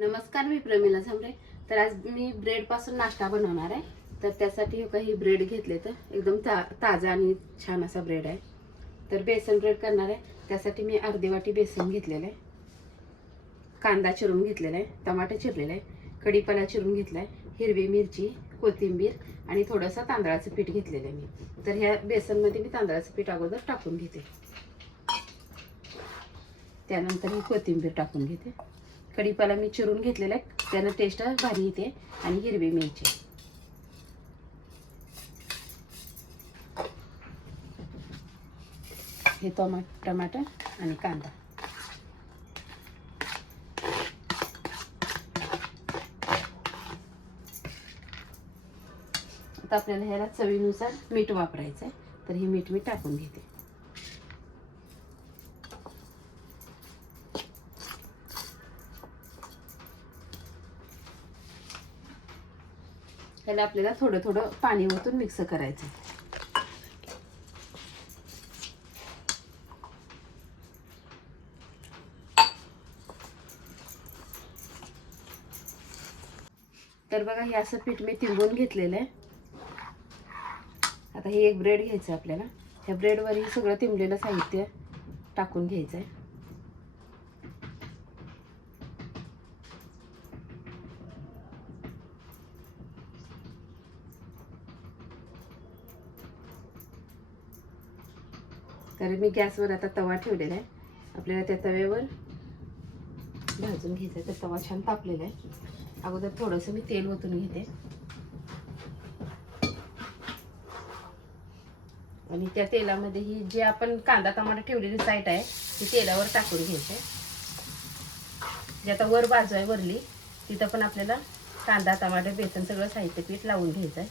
नमस्कार मी प्रमिला झांबरे. तर आज मी ब्रेडपासून नाश्ता बनवणार आहे. तर त्यासाठी काही ब्रेड घेतले तर एकदम ता ताजा आणि छान असा ब्रेड आहे. तर बेसन ब्रेड करणार आहे. त्यासाठी मी अर्धी वाटी बेसन घेतलेलं आहे. कांदा चिरून घेतलेला आहे. टमाटर चिरलेला आहे. कढीपत्ता चिरून घेतला आहे हिरवी मिरची कोथिंबीर आणि थोडंसं तांदळाचं पीठ घेतलेलं आहे मी. तर ह्या बेसनमध्ये मी तांदळाचं पीठ अगोदर टाकून घेते. त्यानंतर ही कोथिंबीर टाकून घेते. कढीपाला मी चिरून घेतलेला आहे. त्यानं टेस्ट भारी येते आणि हिरवी मिरची. हे टोमा टमाटर आणि कांदा. आता आपल्याला ह्याला चवीनुसार मीठ वापरायचं आहे तर हे मीठ मी टाकून घेते. ह्याला आपल्याला थोडं थोडं पाणी ओतून मिक्स करायचं तर बघा हे असं पीठ मी तिंबून घेतलेलं आहे. आता हे एक ब्रेड घ्यायचं आहे आपल्याला. ह्या ब्रेडवर हे सगळं तिंबलेलं साहित्य टाकून घ्यायचं आहे तर मी गॅसवर आता तवा ठेवलेला आहे. आपल्याला त्या तव्यावर भाजून घ्यायचं आहे. तर तवा छान तापलेला आहे. अगोदर थोडंसं मी तेल ओतून घेते. आणि त्या तेलामध्ये ही जे आपण कांदा टमाटा ठेवलेली साईट आहे ती तेलावर टाकून घ्यायचं आहे. जे आता वर बाजू आहे वरली तिथं पण आपल्याला कांदा टमाटर बेसन सगळं साहित्य पीठ लावून घ्यायचं आहे.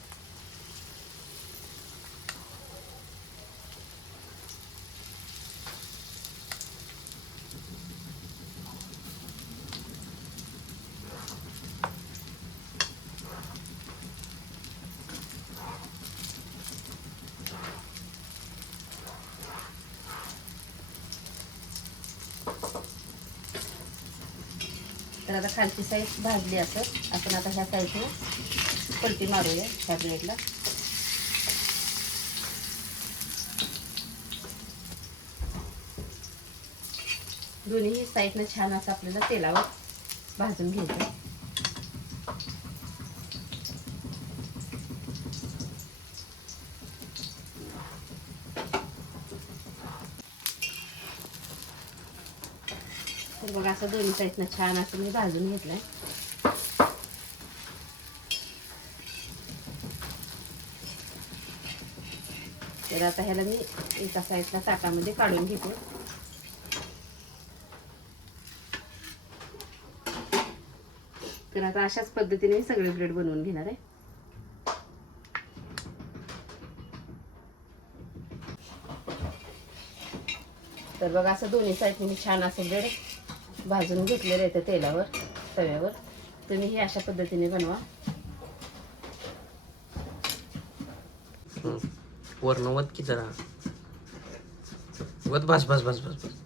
तर आता खालची साईड भाजली असं आपण आता ह्या साईडने पलटी मारूया ह्या ब्रेडला दोन्हीही साईडनं छान असं आपल्याला तेलावर भाजून घ्यायचं. तर बघा असं दोन्ही साईडनं छान असं मी भाजून घेतलंय. तर आता ह्याला मी एका साईडला ताटामध्ये काढून घेते. तर आता अशाच पद्धतीने मी सगळे ब्रेड बनवून घेणार आहे. तर बघा असं दोन्ही साईडने मी छान असं ब्रेड भाजून घेतलेलं आहे त्या तेलावर तव्यावर. तुम्ही हे अशा पद्धतीने बनवा. वरण वत की जरा. वत बस बस बस बस बस.